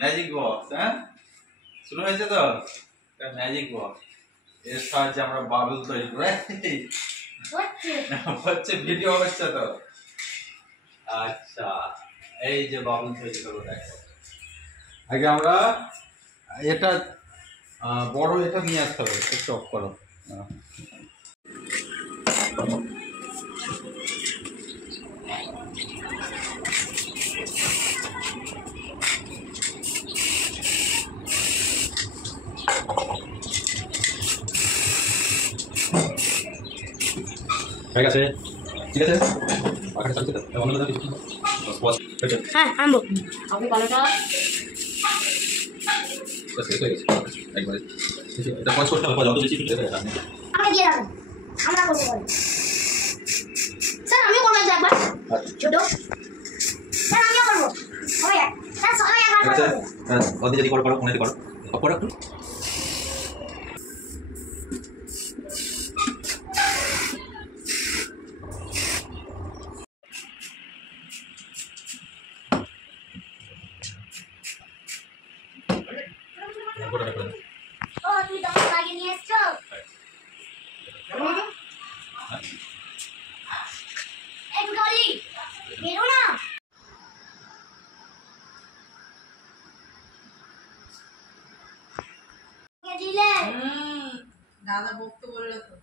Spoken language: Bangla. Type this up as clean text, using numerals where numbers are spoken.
Magic box. হ্যাঁ, শুরু হয়েছে তো ম্যাজিক বক্স। এর সাহায্যে আমরা বাবল তৈরি করে হচ্ছে, ভিডিও হচ্ছে তো। আচ্ছা, এই যে বাবল তৈরি করবো দেখো। আগে আমরা এটা বড় এটা নিয়ে আসতে হবে, একটু অফ করো। ঠিক আছে, ঠিক আছে। হ্যাঁ আনবো। আপনি ভালোটা একবারে এটা পজ করতে হবে, যত বেশি দিতে হবে আমাকে দিয়ে দাও, আমরা করবো বল। স্যার আমিও করবো একবার, ছোট স্যার আমিও করবো। হবে স্যার সবাই একবার করবো। হ্যাঁ, অদি যদি করো ফোনেতে করো, করো একটু। ও তুই দম লাগিয়ে নিয়ে এসছো। এই গুলি বেরো না। কে দিলে? দাদা বকতে বললো তো।